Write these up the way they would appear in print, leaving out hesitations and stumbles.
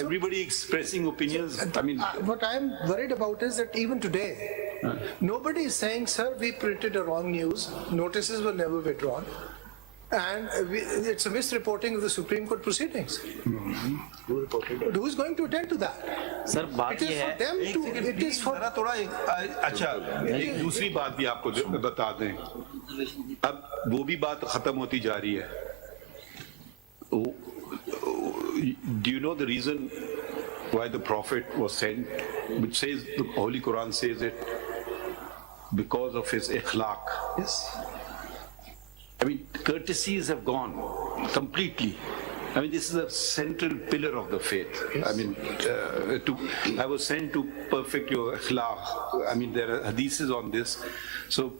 everybody expressing opinions. I mean, what I'm worried about is that even today, nobody is saying, sir, we printed a wrong news, notices were never withdrawn, and it's a misreporting of the Supreme Court proceedings. Who reported it? Who's going to attend to that? Sir, बात ये है, it is for them to, थोड़ा अच्छा एक दूसरी बात भी आपको बता दें, अब वो भी बात खत्म होती जा रही है. Do you know the reason why the Prophet was sent, which says, the Holy Quran says it, because of his ikhlaq? yes. I mean, courtesies have gone completely. I mean, this is a central pillar of the faith. Yes. I mean, I was sent to perfect your akhlaq. I mean, there are hadiths on this. So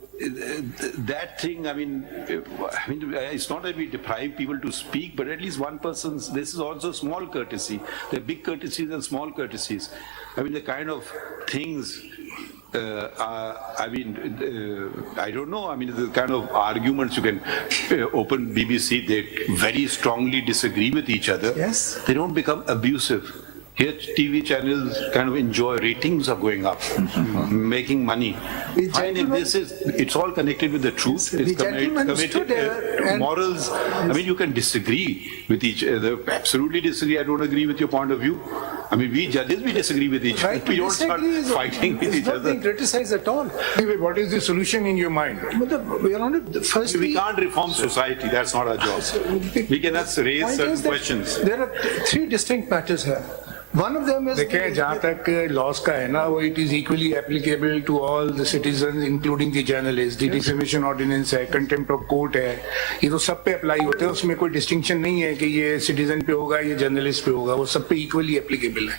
that thing, I mean, it's not that we deprive people to speak, but at least one person's, this is also small courtesy. There are big courtesies and small courtesies. I mean, the kind of things, I don't know. I mean, the kind of arguments you can open BBC, they very strongly disagree with each other. Yes. They don't become abusive. Here, TV channels kind of enjoy, ratings are going up, making money. Fine, if this is, it's all connected with the truth. It's committed, morals. I mean, you can disagree with each other, absolutely disagree. I don't agree with your point of view. I mean, we judges, we disagree with each other. We don't start fighting with each other. It's not being criticized at all. Anyway, what is the solution in your mind? We are on it. First, we can't reform society. That's not our job. We can raise certain questions. There are three distinct matters here. One of them is, देखिए जहाँ तक loss का है ना, वो it is equally applicable to all the citizens, including the journalists. The defamation ordinance है, contempt of court है, ये तो सब पे अप्लाई होते हैं. उसमें कोई डिस्टिंक्शन नहीं है कि ये सिटीजन पे होगा, ये जर्नलिस्ट पे होगा. वो सब पे इक्वली एप्लीकेबल है.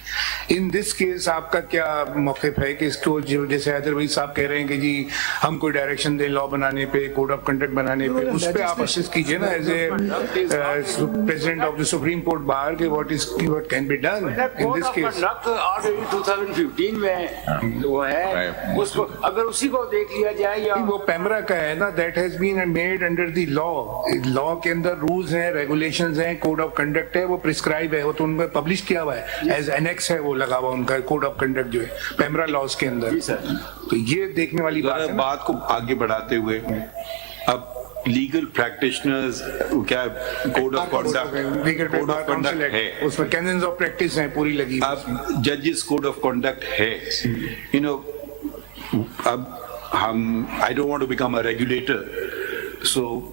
इन दिस केस आपका क्या मौक़िफ़ है कि इसको जैसे हैदर भाई साहब कह रहे हैं कि जी हम कोई डायरेक्शन दें लॉ बनाने पे, कोड ऑफ कंडक्ट बनाने पे, उस पे आप असिस्ट कीजिए ना as a president of the supreme court bar के what can be done. In this case, order 2015 में वो है, उसको अगर उसी को देख लिया जाए या वो पैमरा का है ना, that has been made under the law. Law के अंदर रूल्स हैं, रेगुलेशंस हैं, कोड ऑफ कंडक्ट है, वो प्रिस्क्राइब है, वो तो उनमें पब्लिश किया हुआ है, एज एनेक्स है वो लगा हुआ उनका कोड ऑफ कंडक्ट जो है पैमरा लॉज के अंदर. तो ये देखने वाली बात है. बात को आगे बढ़ाते हुए अब लीगल प्रैक्टिशनर्स क्या कोड ऑफ कंडक्ट है, उसमें कैनन्स ऑफ प्रैक्टिस हैं पूरी लगी. अब जजेस कोड ऑफ कंडक्ट है, यू नो. अब हम I don't want to become a regulator, so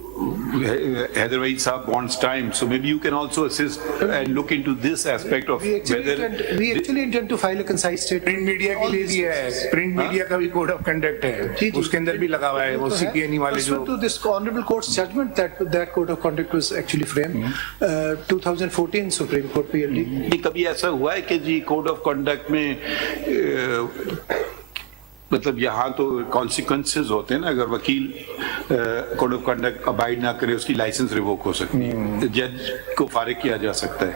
Heather Saab wants time, so maybe you can also assist and look into this aspect of whether we actually intend to file a concise statement. Print media के लिए भी है, print media का भी code of conduct है, उसके अंदर भी लगा हुआ है वो CPNE वाले जो. To this honorable court's judgment that code of conduct was actually framed 2014 Supreme Court PLD. कभी ऐसा हुआ है कि जी कोड ऑफ कंडक्ट में मतलब यहाँ तो कॉन्सिक्वेंसेस होते हैं ना, अगर वकील कोड ऑफ कंडक्ट अबाइड ना करे उसकी लाइसेंस रिवोक हो सकती है, जज को फारिग किया जा सकता है.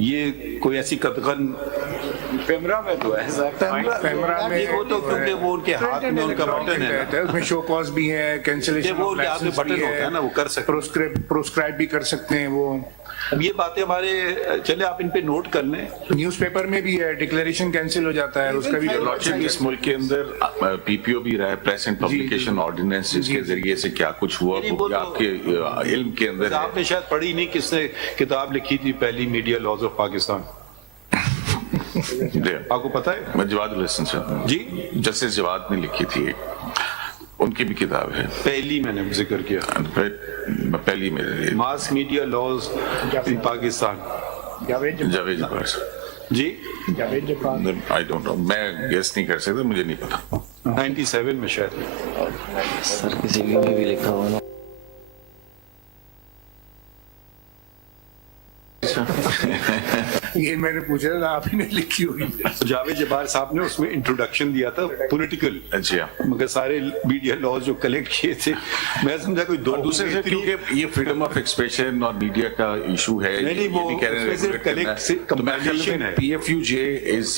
ये कोई ऐसी कतगन पैमरा में तो है सर, पैमरा में वो तो क्योंकि वो उनके हाथ में उनका बटन है, उसमें शो कॉज भी है, कैंसिलेशन ऑफ लाइसेंस बटन होता है ना, वो कर सकते, प्रोस्क्राइब भी कर सकते हैं वो. अब ये बातें हमारे चले आप इन पे नोट कर लें. न्यूज़पेपर में भी है, डिक्लेरेशन कैंसिल हो जाता है, उसका भी लॉजिक. इस मुल्क के अंदर PPO भी रहा है, प्रेस एंड पब्लिकेशन ऑर्डिनेंस, जिसके जरिए से क्या कुछ हुआ वो आपके इल्म के अंदर है. आपने शायद पढ़ी नहीं, किसने किताब लिखी थी पहली मीडिया लॉज ऑफ पाकिस्तान, आपको पता है? मैं जवाद सर जी, जस्टिस जवाद ने लिखी थी, उनकी भी किताब है. पहली मैंने जिक्र किया, पहली मेरे mass media laws in Pakistan, Javed Jabbar ji. I don't know, मैं गेस नहीं कर सकता, मुझे नहीं पता. 97 में शायद सर किसी में भी लिखा हुआ ना. ये मैंने पूछा था, आप ही ने लिखी होगी. जावेद जब्बार साहब ने उसमें इंट्रोडक्शन दिया था पॉलिटिकल, अच्छा, मगर सारे मीडिया लॉज जो कलेक्ट किए थे, मैं समझा कोई दो दूसरे से, क्योंकि ये फ्रीडम ऑफ एक्सप्रेशन और मीडिया का इशू है. नहीं, वो कलेक्ट से कंपैरिजन है. PFUJ इज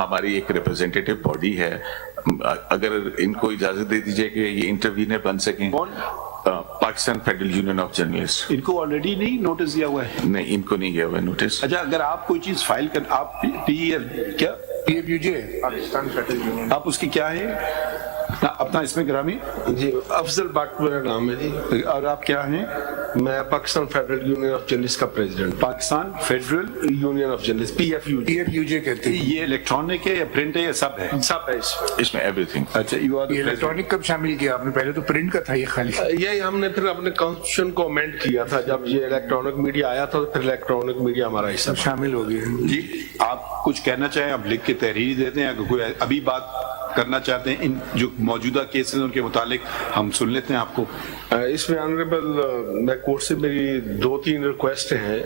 हमारी एक रिप्रेजेंटेटिव बॉडी है. अगर इनको इजाजत दे दीजिए कि ये इंटरवीनर बन सकें. Pakistan federal union of journalist. इनको ऑलरेडी नहीं नोटिस दिया हुआ है? नहीं, इनको नहीं गया हुआ नोटिस। अच्छा, अगर आप कोई चीज फाइल कर, आप क्या PFUJ पाकिस्तान फेडरल यूनियन, आप उसकी क्या है अपना इसमें ग्रामी? जी, अफजल भट्ट मेरा नाम है जी। और आप क्या हैं? मैं Pakistan federal union of journalist का president. Pakistan federal union of journalist, PFUJ कहते हैं। ये इलेक्ट्रॉनिक है या प्रिंट है या सब है? सब है इसमें एवरीथिंग। अच्छा, यू आर ये इलेक्ट्रॉनिक कब शामिल किया आपने? पहले तो प्रिंट का था ये खाली। यही हमने फिर अपने कॉन्स्टिट्यूशन को अमेंड किया था जब ये इलेक्ट्रॉनिक मीडिया आया था, तो फिर इलेक्ट्रॉनिक मीडिया हमारा हिस्सा शामिल हो गए। जी, आप कुछ कहना चाहें, आप लिख के तहरीर देते हैं, अगर कोई अभी बात करना चाहते हैं इन जो मौजूदा केसेस उनके मुतालिक, हम सुन लेते हैं आपको। इसमें ऑनरेबल मैं कोर्ट से मेरी 2-3 रिक्वेस्ट हैं।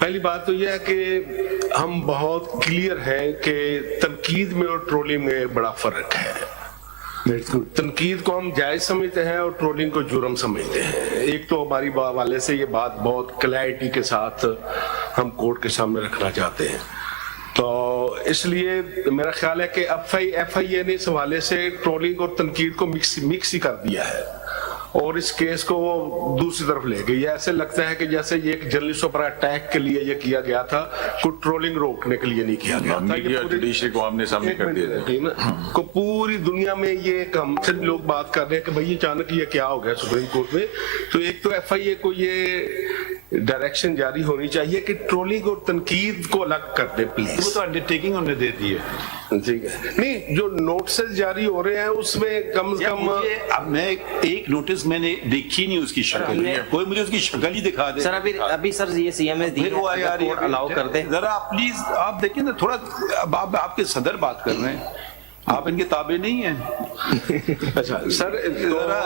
पहली बात तो यह है कि हम बहुत क्लियर हैं कि तनकीद में और ट्रोलिंग में बड़ा फर्क है। तनकीद को हम जायज समझते हैं और ट्रोलिंग को जुर्म समझते हैं। एक तो हमारी वाले से ये बात बहुत क्लैरिटी के साथ हम कोर्ट के सामने रखना चाहते हैं, तो इसलिए मेरा ख्याल है कि FIA ने इस हवाले से ट्रोलिंग और तनकीद को मिक्स ही कर दिया है और इस केस को वो दूसरी तरफ ले गई। ऐसे लगता है कि जैसे ये एक जर्नलिस्टों पर अटैक के लिए ये किया गया था, कोई ट्रोलिंग रोकने के लिए नहीं किया गया था। मीडिया जुडिशरी को हमने सामने कर दिया को पूरी दुनिया में ये एक हमसे लोग बात कर रहे हैं कि भाई अचानक ये क्या हो गया सुप्रीम कोर्ट में। तो एक तो FIA को ये डायरेक्शन जारी होनी चाहिए कि ट्रोलिंग और तनकीद को अलग कर दे प्लीज। वो तो अंडरटेकिंग उन्होंने दे दी है। ठीक है, नहीं जो नोटिस जारी हो रहे हैं उसमें कम से कम अब मैं एक नोटिस मैंने देखी नहीं उसकी शक्ल, कोई मुझे उसकी शक्ल ही दिखा दे। सर अभी सर ये CMS दी फिर वो यार अलाउ कर दे जरा प्लीज, आप देखिए ना थोड़ा, अब आप आपके सदर बात कर रहे हैं, आप इनके ताबे नहीं हैं। अच्छा सर, जरा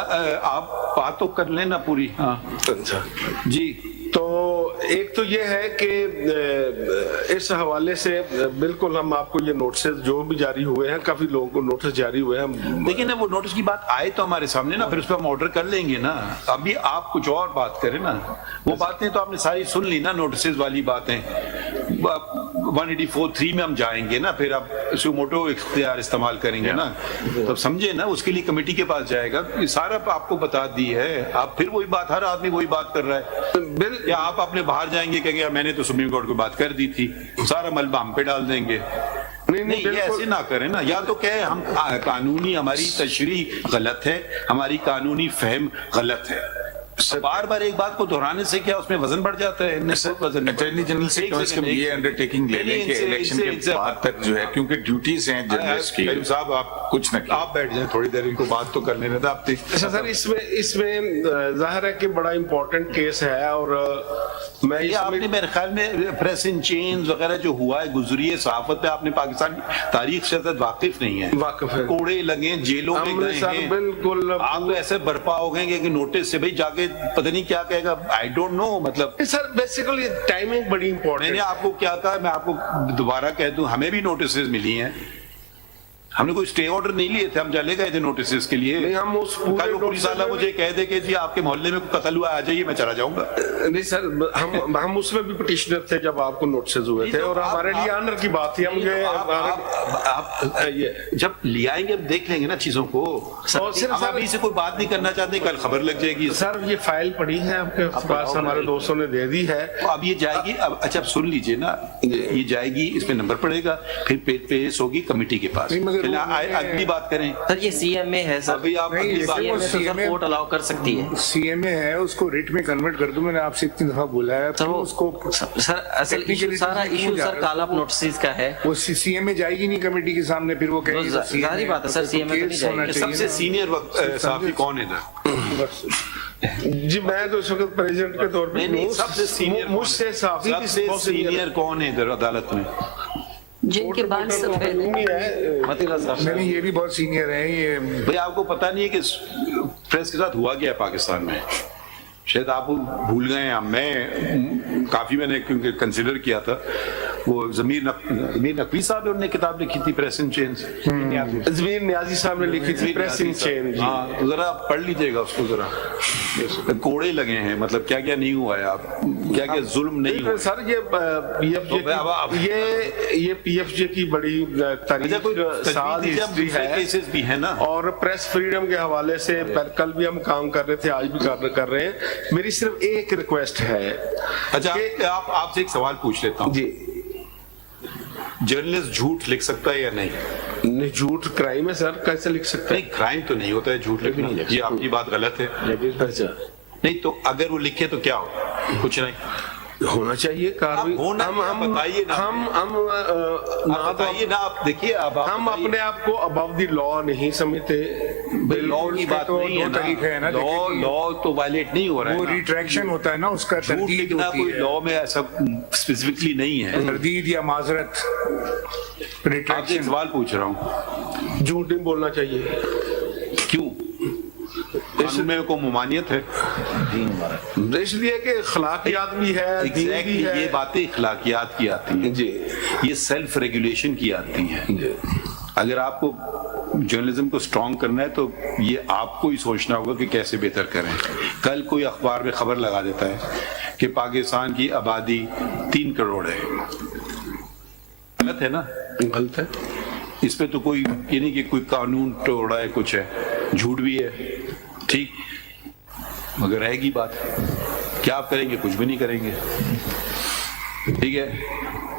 आप बात तो कर लेना पूरी। हाँ अच्छा जी, तो एक तो ये है कि इस हवाले से बिल्कुल हम आपको ये नोटिस जो भी जारी हुए हैं, काफी लोगों को नोटिस जारी हुए हैं। देखिए ना वो नोटिस की बात आए तो हमारे सामने ना, फिर उस पर हम ऑर्डर कर लेंगे ना। अभी आप कुछ और बात करें ना, वो बातें तो आपने सारी सुन ली ना, नोटिस वाली बातें 184(3) में हम जाएंगे ना, फिर आप सुमोटो इख्तियार इस्तेमाल करेंगे ना, तब समझे ना, उसके लिए कमेटी के पास जाएगा। ये सारा आपको बता दी है, आप फिर वही बात, हर आदमी वही बात कर रहा है। या आप अपने बाहर जाएंगे कहेंगे मैंने तो सुप्रीम कोर्ट को बात कर दी थी, सारा मलबा हम पे डाल देंगे। नहीं ये ऐसे ना करें ना, या तो कहे हम कानूनी हमारी तशरीह गलत है, हमारी कानूनी फहम गलत है। बार बार एक बात को दोहराने से क्या उसमें वजन बढ़ जाता है? अटॉर्नी जनरल से कम से कम ये अंडरटेकिंग ले लें कि इलेक्शन के बाद तक जो है, क्योंकि ड्यूटीज हैं जर्नलिस्ट की। साहब आप कुछ न आप बैठ जाएं थोड़ी देर, इनको बात तो कर लेने था आप। अच्छा सर, इसमें जाहिर है कि बड़ा इम्पोर्टेंट केस है और मैं ये आपने मेरे ख्याल में प्रेस इन चेंज वगैरह जो हुआ है, गुजरी है सहाफत पे, आपने पाकिस्तान तारीख से वाकिफ नहीं है। वाकिफ है, कोड़े लगे, जेलों में गए हैं, बिल्कुल आप तो ऐसे बर्पा हो गए कि नोटिस से भाई जाके पता नहीं क्या कहेगा, आई डोंट नो। मतलब सर बेसिकली टाइमिंग बड़ी इंपॉर्टेंट। मैंने आपको क्या कहा, मैं आपको दोबारा कह दूं, हमें भी नोटिस मिली हैं, हमने कोई स्टे ऑर्डर नहीं लिए थे, हम चले गए थे नोटिस के लिए। नहीं, हम उस कल पुलिस वाला मुझे कह दे कि जी आपके मोहल्ले में कत्ल हुआ, आ जाइए, मैं चला जाऊंगा। नहीं सर, हम उसमें भी पिटिशनर थे जब आपको नोटिस हुए थे, और हमारे लिए ऑनर की बात थी। मुझे आप जब ले आएंगे देख लेंगे ना चीजों को। हम अभी से कोई बात नहीं करना चाहते, कल खबर लग जाएगी। सर ये फाइल पड़ी है आपके पास, हमारे दोस्तों ने दे दी है। अब ये जाएगी, अब अच्छा सुन लीजिए ना, ये जाएगी, इसमें नंबर पड़ेगा, फिर पेश होगी कमेटी के पास। अगली बात करें सर, ये CMA है सर, अभी आप कोर्ट अलाउ कर सकती है। CMA है, उसको रिट में कन्वर्ट कर दूं, मैंने आपसे इतनी दफा बोला है। सर वो उसको सर असल सारा इशू सर काला नोटिस का है, वो CMA जाएगी नहीं कमेटी के सामने, फिर वो कहेगी जारी बात है सर, CMA तो नहीं जाएगी। सबसे सीनियर सहाफी कौन है ना? जी मैं तो इस वक्त प्रेसिडेंट के तौर पे सबसे सीनियर मुझसे सीनियर कौन है इधर अदालत में? जिनके बाद सब नहीं, ये भी बहुत सीनियर है। ये भाई आपको पता नहीं है कि प्रेस के साथ हुआ क्या है पाकिस्तान में, शायद आप भूल गए हैं। मैं काफी मैंने क्योंकि कंसिडर किया था, वो ज़मीर नकवी साहब ने उन्होंने किताब लिखी थी प्रेस इन चेन्स, जमीर न्याजी साहब ने लिखी थी प्रेस इन चेन। हाँ जरा पढ़ लीजिएगा उसको जरा, कोड़े लगे हैं, मतलब क्या क्या नहीं हुआ है, आप क्या क्या जुल्म नहीं हुआ। सर ये पीएफजे की बड़ी तारीख साल हिस्ट्री है भी है ना, और प्रेस फ्रीडम के हवाले से कल भी हम काम कर रहे थे, आज भी कर रहे हैं। मेरी सिर्फ एक रिक्वेस्ट है। अच्छा आपसे एक सवाल पूछ लेता हूँ जी, जर्नलिस्ट झूठ लिख सकता है या नहीं? नहीं, झूठ क्राइम है सर, कैसे लिख सकते नहीं क्राइम तो नहीं होता है झूठ लिखना, ये आपकी बात गलत है। हैं? नहीं तो अगर वो लिखे तो क्या हो? कुछ नहीं होना चाहिए कार्रवाई। हम बताइए ना, ना बताइए ना, आप देखिए हम अपने आप को अबव द लॉ नहीं समझते। लॉ की बात नहीं है ना, लॉ तो वायलेट नहीं हो रहा है, वो रिट्रैक्शन होता है ना, उसका झूठ तरदीद लिखना होती कोई है, लॉ में ऐसा स्पेसिफिकली नहीं है। तरदीद या माजरत, आपसे एक रिट्रैक्शन। सवाल पूछ रहा हूँ, झूठ नहीं बोलना चाहिए। क्यों? इसमें को ममानियत है, इसलिए कि अखलाकियात भी है, दीन भी है। ये बातें इखलाकियात की आती हैं जी, ये सेल्फ रेगुलेशन की आती हैं। अगर आपको जर्नलिज्म को स्ट्रॉन्ग करना है तो ये आपको ही सोचना होगा कि कैसे बेहतर करें। कल कोई अखबार में खबर लगा देता है कि पाकिस्तान की आबादी 3 करोड़ है, गलत है ना? गलत है। इस पे तो कोई ये नहीं कि कोई कानून तोड़ा है, कुछ है, झूठ भी है, ठीक, मगर रहेगी बात, क्या आप करेंगे? कुछ भी नहीं करेंगे, ठीक है।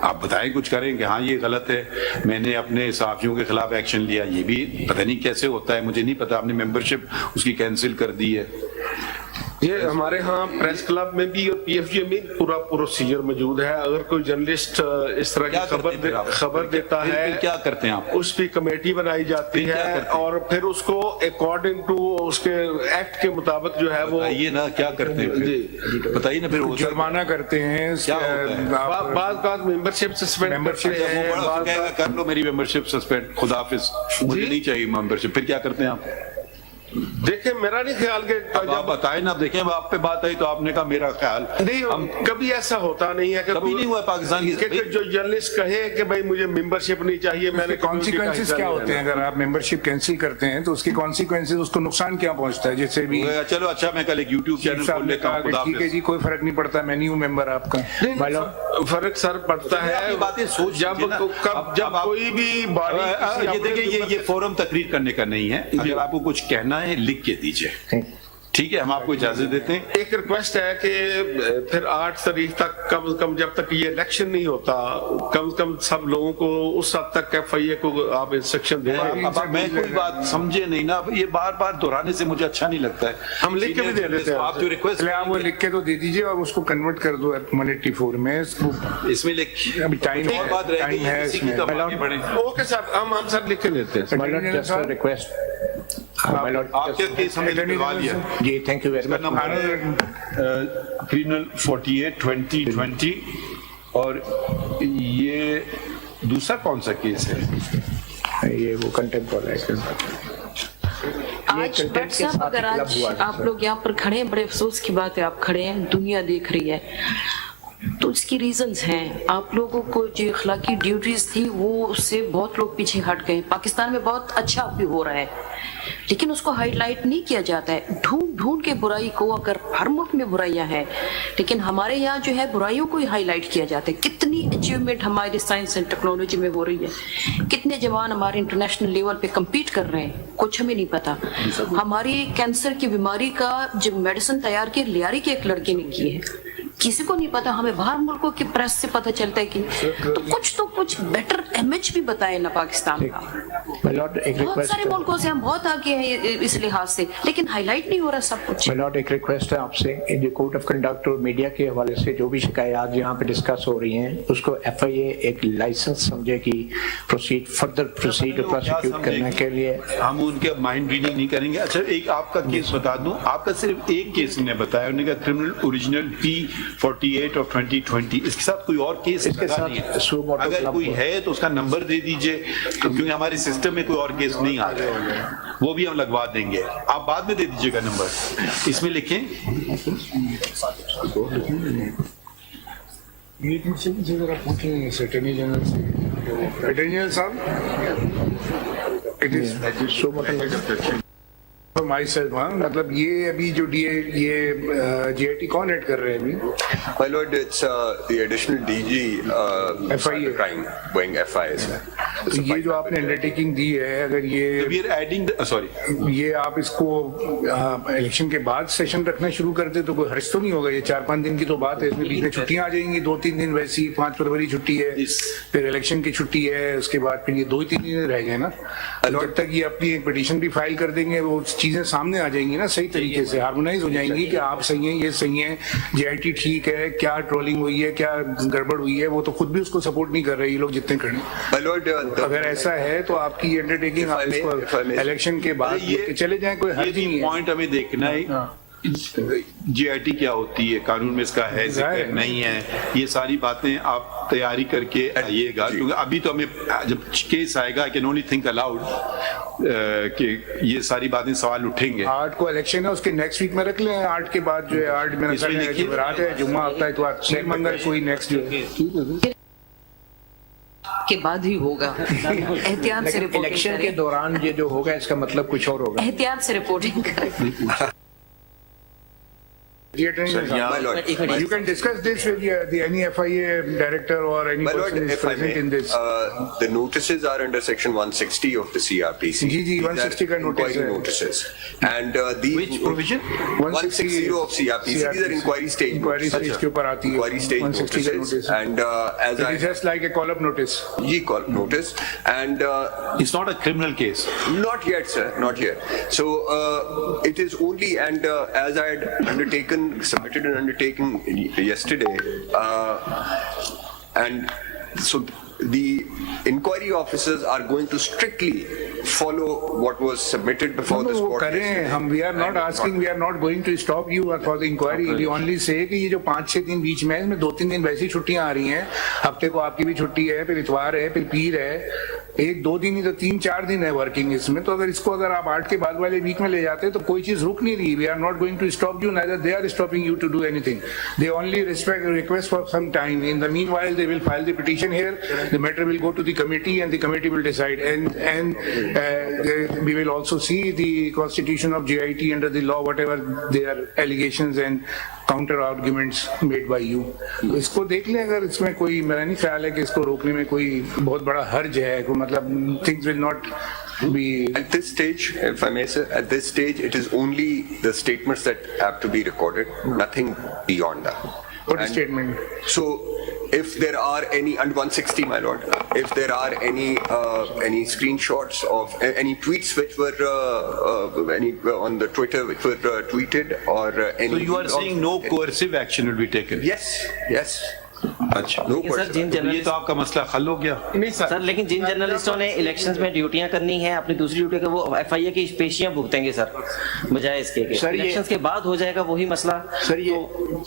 आप बताएं कुछ करें कि हाँ ये गलत है, मैंने अपने सहाफियों के खिलाफ एक्शन लिया, ये भी पता नहीं कैसे होता है, मुझे नहीं पता, आपने मेंबरशिप उसकी कैंसिल कर दी है। ये हमारे यहाँ प्रेस क्लब में भी और पीएफजे में पूरा प्रोसीजर मौजूद है। अगर कोई जर्नलिस्ट इस तरह की खबर देता है, क्या करते हैं आप? उस पर कमेटी बनाई जाती है और फिर उसको अकॉर्डिंग टू उसके एक्ट के मुताबिक जो है वो, ये ना क्या करते हैं जी बताइए ना, फिर जुर्माना करते हैं, बाद मेंबरशिप सस्पेंड कर लो, मेरी मेंबरशिप सस्पेंड, खुदाफिज, मुझे नहीं चाहिए मेंबरशिप, फिर क्या करते हैं आप? देखें, मेरा नहीं ख्याल कि आप बताएं ना, देखें आप पे बात आई तो आपने कहा मेरा ख्याल नहीं, हम कभी ऐसा होता नहीं है कि कभी नहीं हुआ पाकिस्तान की कि जो जर्नलिस्ट कहे कि भाई मुझे मेंबरशिप नहीं चाहिए, मैंने कॉन्सिक्वेंसेस क्या होते हैं अगर आप मेंबरशिप कैंसिल करते हैं तो उसके कॉन्सिक्वेंसेस, उसको नुकसान क्या पहुंचता है? जैसे भी चलो अच्छा मैं कल एक यूट्यूब चैनल खोल लेता हूँ, ठीक है जी, कोई फर्क नहीं पड़ता, मैं नहीं हूँ मेंबर आपका। फर्क सर पड़ता है, बातें सोच जब कोई भी बॉडी, ये देखिए ये फोरम तकरीर करने का नहीं है, अगर आपको कुछ कहना है लिख के दीजिए, ठीक है, हम आपको इजाजत देते हैं। एक रिक्वेस्ट है कि फिर 8 तारीख तक कम से कम, जब तक ये इलेक्शन नहीं होता, कम से कम सब लोगों को उस हद तक FIA को आप इंस्ट्रक्शन दें। अब मैं कोई बात समझे नहीं ना, ये बार बार दोहराने से मुझे अच्छा नहीं लगता है, हम लिख के भी दे देते हैं। आप जो रिक्वेस्ट, आप वो लिख के तो दे दीजिए और उसको कन्वर्ट कर दो मॉनेटरी फॉर्म में, इसमें लिख, अभी टाइम और बात रहेगी, है किसी की तो आगे बढ़े। ओके सर, हम सर लिख के देते हैं। रिक्वेस्ट आपके केस हमने निकलवा लिया जी, thank you very much. Criminal 48/2020 और ये दूसरा कौन सा केस है? ये वो कंटेम्प्ट वाला है। आज भट्ट साहब, अगर आज आप लोग यहाँ पर खड़े हैं, बड़े अफसोस की बात है, आप खड़े हैं, दुनिया देख रही है, तो इसकी रीजंस हैं। आप लोगों को जो अखलाकी ड्यूटीज थी वो उससे बहुत लोग पीछे हट गए। पाकिस्तान में बहुत अच्छा भी हो रहा है, लेकिन उसको हाईलाइट नहीं किया जाता है। ढूंढ ढूंढ के बुराई को, अगर हर मुल्क में बुराइयां हैं, लेकिन हमारे यहाँ जो है बुराइयों को ही हाईलाइट किया जाता है। कितनी अचीवमेंट हमारी साइंस एंड टेक्नोलॉजी में हो रही है, कितने जवान हमारे इंटरनेशनल लेवल पे compete कर रहे हैं, कुछ हमें नहीं पता। हमारी कैंसर की बीमारी का जो मेडिसिन तैयार की लियारी के एक लड़के ने की है, किसी को नहीं पता, हमें बाहर मुल्कों की प्रेस से पता चलता है कि तो कुछ बेटर इमेज भी बताए ना पाकिस्तान का। बहुत सारे मुल्कों से हम बहुत आगे हैं इस लिहाज से, लेकिन हाईलाइट नहीं हो रहा सब कुछ। एक रिक्वेस्ट है आपसे, इन कोड ऑफ कंडक्ट और मीडिया के हवाले से जो भी शिकायत यहाँ पे डिस्कस हो रही हैं, उसको FIA एक लाइसेंस समझे कि फर्दर प्रोसीड प्रोसिक्यूट करने के लिए। हम उनके माइंड रीडिंग नहीं करेंगे। अच्छा, एक आपका केस बता दूं, आपका सिर्फ एक केस ने बताया, उन्होंने कहा क्रिमिनल ओरिजिनल P48/2020, इसके साथ कोई और केस लगा नहीं है। अगर कोई है तो उसका नंबर दे दीजिए, क्योंकि हमारे सिस्टम में कोई और केस नहीं आ रहा है, वो भी हम लगवा देंगे। आप बाद में दे दीजिएगा नंबर, इसमें लिखें ये मुझसे जरा पूछेंगे अटॉर्नी जनरल से, अटॉर्नी जनरल साहब, it is so much my self, हाँ, मतलब ये अभी जो JIT कौन हेड कर रहे हैं अभी? My lord, it's the additional DG FIA. crime going FIs. तो ये जो आपने अंडरटेकिंग दी है, अगर ये We are adding sorry. ये आप इसको इलेक्शन के बाद सेशन रखना शुरू करते तो कोई हर्ष तो नहीं होगा? ये 4-5 दिन की तो बात है, इसमें बीच में छुट्टियां आ जाएंगी, 2-3 दिन वैसी, 5 फरवरी छुट्टी है, फिर इलेक्शन की छुट्टी है, उसके बाद फिर ये 2-3 दिन रह गए ना। जब तक ये अपनी एक पिटीशन भी फाइल कर देंगे, वो चीजें सामने आ जाएंगी ना, सही तरीके से हार्मोनाइज हो जाएंगी कि आप सही हैं, ये सही है, JIT ठीक है, क्या ट्रोलिंग हुई है, क्या गड़बड़ हुई है, वो तो खुद भी उसको सपोर्ट नहीं कर रहे ये लोग जितने खड़े। My lord, अगर ऐसा है तो आपकी अंडरटेकिंग आप इसको इलेक्शन के बाद लेके चले जाएं, कोई हर्ज नहीं है। पॉइंट हमें देखना है, JIT क्या होती है, कानून में इसका है जिक्र नहीं है, ये सारी बातें आप तैयारी करके आइएगा, क्योंकि अभी तो हमें जब केस आएगा I can only think allowed कि ये सारी बातें सवाल उठेंगे। 8 को इलेक्शन है, उसके नेक्स्ट वीक में रख लें, 8 के बाद जो है 8 में रात है, जुम्मा हफ्ता है, तो मंगल कोई नेक्स्ट जो है के बाद ही होगा। एहतियात से रिपोर्टिंग इलेक्शन के दौरान ये जो होगा इसका मतलब कुछ और होगा। एहतियात से रिपोर्टिंग करें। My lord, you can discuss this with the any FIA director or any my lord, person who is if I present may, in this. the notices are under section 160 of the CRPC. Ji, These 160 का are notice inquiry है। notices. And the Which provision? 160 of CRPC. These are inquiry stage. Inquiry stage के ऊपर आती है। Inquiry stage 160 का notices. notice। And as It is just like a call-up notice. ye call notice, and It's not a criminal case. not yet, sir, not yet. So it is only, and as I had submitted an undertaking yesterday, and so the inquiry officers are going to strictly follow what was submitted before this वो court. करें हम, we are not asking, we are not going to stop you for the inquiry. We only say कि ये जो 5-6 दिन बीच में है, इसमें 2-3 दिन वैसी छुट्टियां आ रही हैं, हफ्ते को आपकी भी छुट्टी है, फिर इतवार है, फिर पीर है, 1-2 दिन ही तो 3-4 दिन है वर्किंग इसमें, तो अगर इसको अगर आप 8 के बाद वाले वीक में ले जाते तो कोई चीज रुक नहीं रही। We are not going to stop you, neither they are stopping you to do anything. They only request for some time. In the meanwhile, they will file the petition here. The matter will go to the committee, and the committee will decide. And we will also see the constitution of JIT under the law, whatever their allegations and counter arguments made by you. इसको देख लें, अगर इसमें कोई, मेरा नहीं ख्याल है कि इसको रोकने में कोई बहुत बड़ा हर्ज है, कोई मतलब things will not be. At this stage, if I may say, at this stage, it is only the statements that have to be recorded, nothing beyond that. What And statement? So, if there are any, under 160, my lord, if there are any screenshots of any tweets which were on the Twitter which were tweeted, or any. So you are saying no coercive action will be taken? Yes, yes. अच्छा, No sir question. जिन ये तो journalist आपका मसला हल हो गया। नहीं sir, sir लेकिन जिन जर्नलिस्टों ने इलेक्शंस में ड्यूटियां करनी है, अपनी दूसरी ड्यूटी के वो FIA की पेशियां भुगतेंगे सर, बजाय इसके कि सर, ये- इलेक्शंस के बाद हो जाएगा वही मसला। सर ये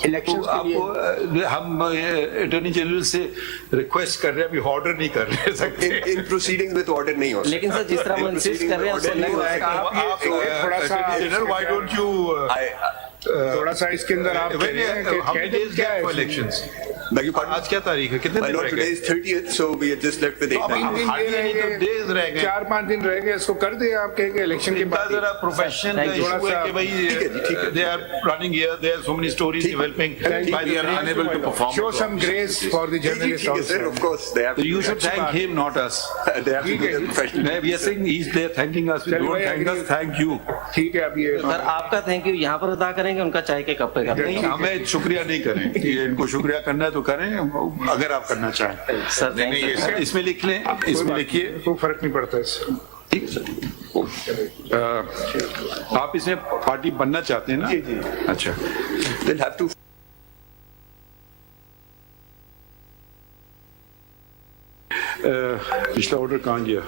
इलेक्शन के लिए आपको हम अटॉर्नी जनरल से रिक्वेस्ट कर रहे हैं, अभी ऑर्डर नहीं कर रहे सकते। In proceedings with order नहीं हो सकता। लेकिन सर जिस तरह वो इंसिस्ट कर रहे हैं उससे नहीं हो सकता। थोड़ा सा Why don't you थोड़ा सा इसके अंदर आप कह रहे हैं कि how many days क्या है left for इसमें? elections? Beg your pardon? आज क्या तारीख है, कितने My दिन lord, रह today गए? is 30th, so we are just left with 8 अभी days. hardly any तो days रह गए। 4-5 दिन रह गए, इसको कर दे आप कह के इलेक्शन के इनका बाद। जरा प्रोफेशन का इशू है कि भाई they are running here, there are so many stories developing, why they are unable to perform. Show some grace for the journalists ठीक है, sir, also. of course, they have to You do should that. thank him, not us. They have to do that professionally. We are saying he's there thanking us, we चलो don't भाई, thank us, thank you. ठीक है, अब ये sir आपका thank you यहाँ पर अदा करेंगे, उनका चाय के कप पे नहीं, करेंगे। हमें शुक्रिया नहीं करें, ये इनको शुक्रिया करना है तो करें, अगर आप करना चाहें। सर नहीं, नहीं, इसमें लिख लें, इसमें लिखिए। कोई फर्क नहीं पड़ता इससे। ठीक है सर। आप इसमें पार्टी बनना चाहते हैं ना? जी जी। अच्छा, They'll have to. पिछला ऑर्डर कहाँ गया?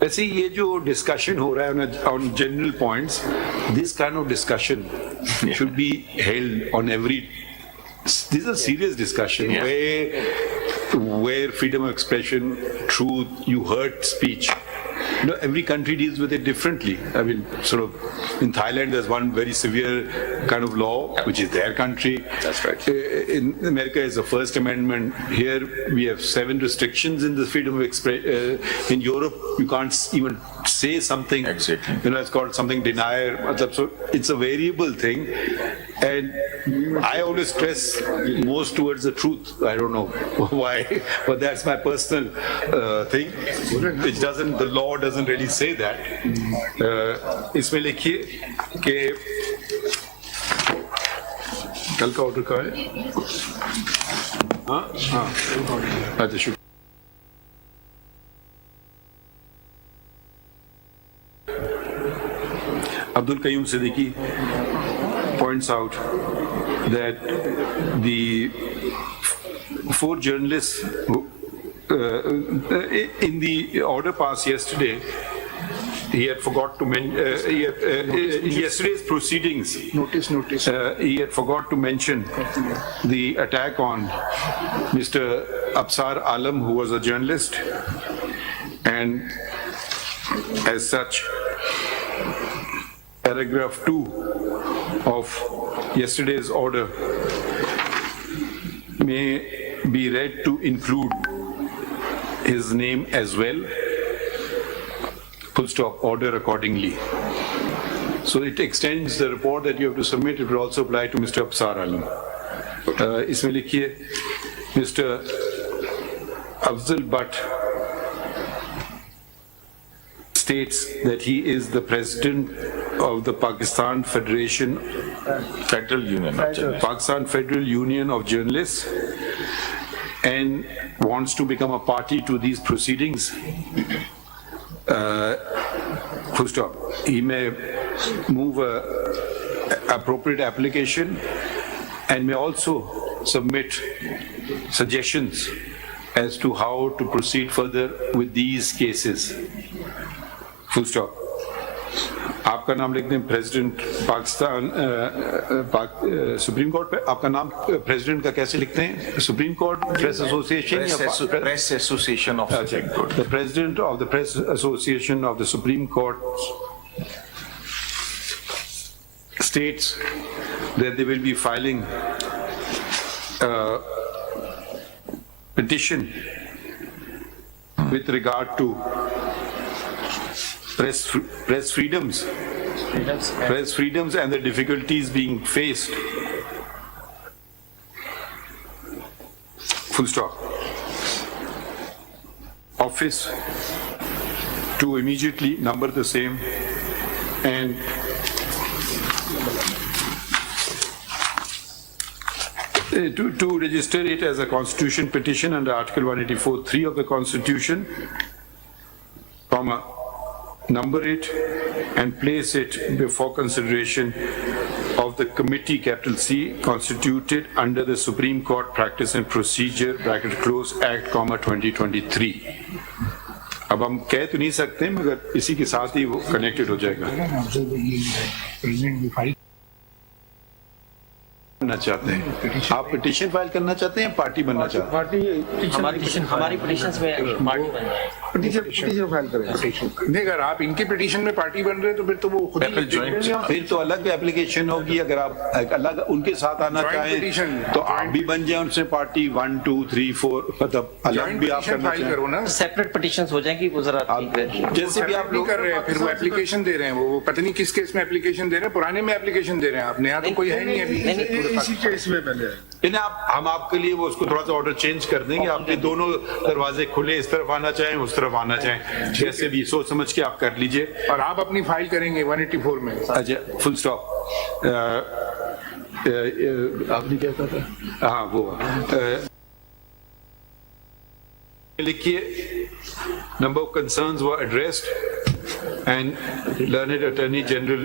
वैसे ये जो डिस्कशन हो रहा है on general points, this kind of discussion should be held on every. This is a serious discussion where freedom of expression, truth, you heard speech. You know, every country deals with it differently. I mean, sort of In Thailand, there's one very severe kind of law, which is their country. That's right. In America, is the First Amendment. Here, we have 7 restrictions in the freedom of expression. In Europe, you can't even say something. Exactly. You know, it's called something denier. So it's a variable thing. And I always stress most towards the truth. I don't know why, but that's my personal thing. Which doesn't, the law doesn't really say that. इसमें लिखिए कि कल का order का है हाँ हाँ अच्छा शुक्रिया Abdul Qayyum Siddiqui points out that the 4 journalists who, in the order passed yesterday, he had forgot to mention, in yesterday's proceedings, notice. he had forgot to mention the attack on Mr. Absar Alam, who was a journalist, and as such, paragraph 2 of yesterday's order may be read to include his name as well. Full stop, order accordingly. So it extends the report that you have to submit. It will also apply to Mr. Absar Alam. इसमें लिखिए, Mr. Afzal Butt states that he is the president of the Pakistan Federal Union of Journalists and wants to become a party to these proceedings. Full stop. He may move a appropriate application and may also submit suggestions as to how to proceed further with these cases. Full stop. आपका नाम लिख दें president Pakistan supreme court पे आपका नाम president का कैसे लिखते हैं supreme court press association Press Association of Supreme Court. The president of the Press Association of the Supreme Court states that they will be filing a petition with regard to press freedoms and the difficulties being faced. Full stop. Office to immediately number the same and to register it as a constitution petition under Article 184(3) of the Constitution, number it and place it before consideration of the committee capital C constituted under the Supreme Court Practice and Procedure bracket close Act, 2023. अब हम कह तो नहीं सकते मगर इसी के साथ ही वो कनेक्टेड हो जाएगा करना चाहते हैं आप पिटीशन फाइल करना चाहते हैं पार्टी बनना चाहते हैं हमारी पिटीशंस में पिटीशन फाइल करें नहीं अगर आप इनके पिटीशन में पार्टी बन रहे हैं तो फिर तो वो खुद ही फिर तो अलग एप्लीकेशन होगी अगर आप अलग उनके साथ आना चाहें तो आप भी बन जाए उनसे पार्टी 1 2 3 4 मतलब अलग भी आप करना करो ना सेपरेट पिटीशंस हो जाएंगी वो जरा जैसे भी आप लोग कर रहे हैं फिर वो एप्लीकेशन दे रहे हैं वो पता नहीं किस केस में एप्लीकेशन दे रहे हैं पुराने में एप्लीकेशन दे रहे हैं आपने यहाँ तो कोई है नहीं अभी इसी केस में पहले हम आपके लिए वो उसको थोड़ा सा ऑर्डर चेंज कर देंगे आपके दोनों दरवाजे खुले इस तरफ आना चाहें उस तरफ आना चाहें जैसे भी सोच समझ के आप कर लीजिए और आप अपनी फाइल करेंगे 184 में अच्छा फुल स्टॉप आपने क्या कहा था हाँ वो लिखिए number of concerns were addressed and learned Attorney General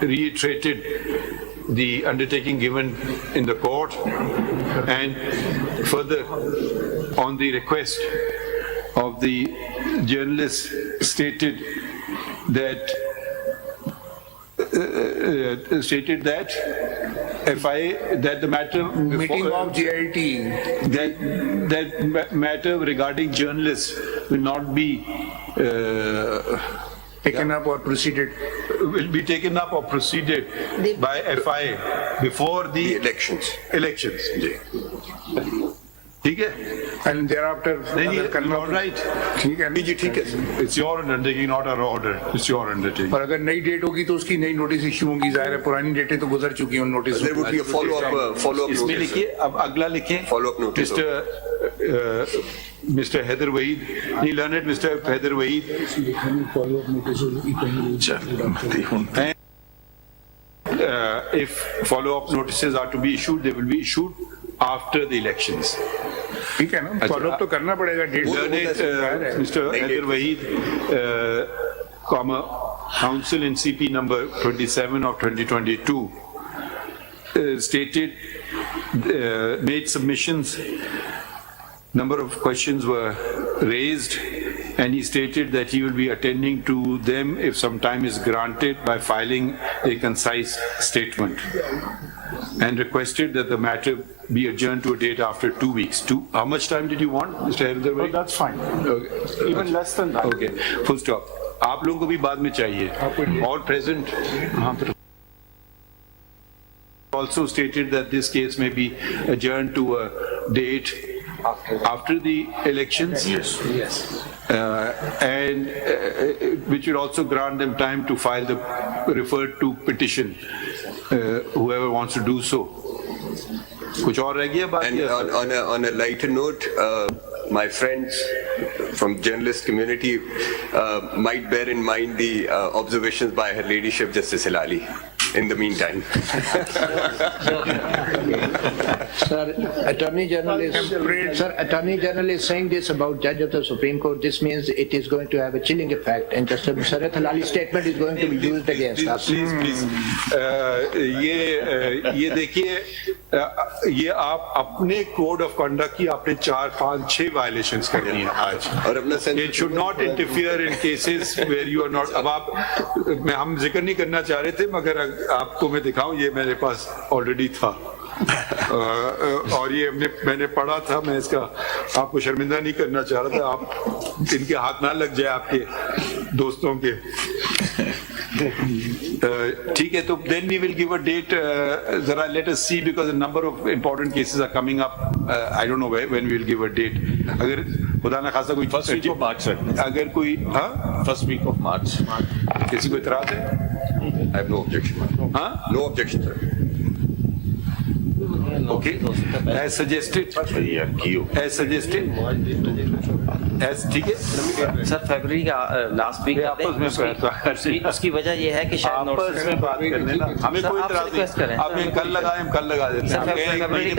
reiterated the undertaking given in the court and further on the request of the journalist stated that that the matter meeting of GIT that matter regarding journalists will not be taken up or proceeded? Will be taken up or proceeded by FIA before the elections. ठीक है? And thereafter, नहीं, अगर करना all right. ठीक है जी ठीक है sir. It's your undertaking, not our order. It's your undertaking. और अगर नई डेट होगी तो उसकी नई नोटिस इश्यू होगी. जाहिर है पुरानी डेटें तो गुजर चुकी हैं उन notice. There would be a follow-up इसमें notice. लिखिए, अब अगला लिखें. Follow-up notice. Mr. Heather Waheed, he learned Mr. Heather Waheed. If follow-up notices are to be issued, they will be issued after the elections. ठीक है ना? Follow up तो करना पड़ेगा. Date Mr. Heather Waheed, counsel in CP number 27 of 2022, stated, made submissions. Number of questions were raised, and he stated that he will be attending to them if some time is granted by filing a concise statement, and requested that the matter be adjourned to a date after 2 weeks. How much time did you want, Mr. Heather Waheed? That's fine. Okay. Even less than that. Okay, full stop. आप लोगों को भी बाद में चाहिए. All present. Also stated that this case may be adjourned to a date after the elections. Yes. And which will also grant them time to file the referred to petition, whoever wants to do so. कुछ और रह गया बात? And on a lighter note, my friends from journalist community might bear in mind the observations by Her Ladyship Justice Hilali in the meantime. Sir, Attorney General is saying this about Judge of the Supreme Court. This means it is going to have a chilling effect, and Justice Sharath Halali's statement is going to be used against us. Please. ये देखिए, ये आप अपने code of conduct की आपने 4, 5, 6 violations कर दी हैं आज. It should not interfere in cases where you are not. अब आप, हम जिक्र नहीं करना चाह रहे थे, मगर आपको मैं दिखाऊं, ये मेरे पास ऑलरेडी था. और ये मैंने पढ़ा था. मैं इसका आपको शर्मिंदा नहीं करना चाह रहा था. आप इनके हाथ ना लग जाए आपके दोस्तों के. ठीक है, तो then we will give a date. Zara, let us see, because a number of important cases are coming up. I don't know when we will give a date. अगर खुदा ना खासा कोई first week of March sir. अगर कोई first week of मार्च. किसी को इतराज है? I have no objection. No objection, sir. Okay, as suggested. As ठीक है सर. फरवरी का लास्ट वीक उसकी वजह यह है कि शायद आपस में बात करने ना, हमें कोई इतराज नहीं. आपने कल लगाए, हम कल लगा देते हैं. फरवरी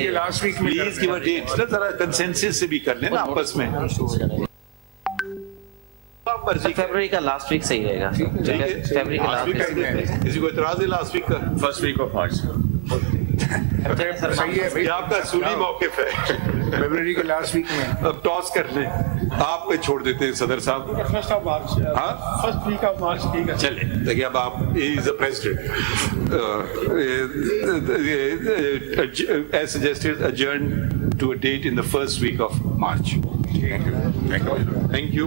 के लास्ट वीक में प्लीज गिव अ डेट. जरा कंसेंसस से भी कर लेना आपस में. फरवरी का लास्ट वीक सही रहेगा. फरवरी का लास्ट वीक. किसी को इतराज है लास्ट वीक का? First week of March. सही है भाई, आपका सूली मौकिफ है. फरवरी के लास्ट वीक में अब टॉस कर लें, आप पे छोड़ देते हैं सदर साहब. First of March. First week of March. ठीक है, चले. देखिए, अब आप is the president. As suggested, adjourn to a date in the first week of March. Thank you.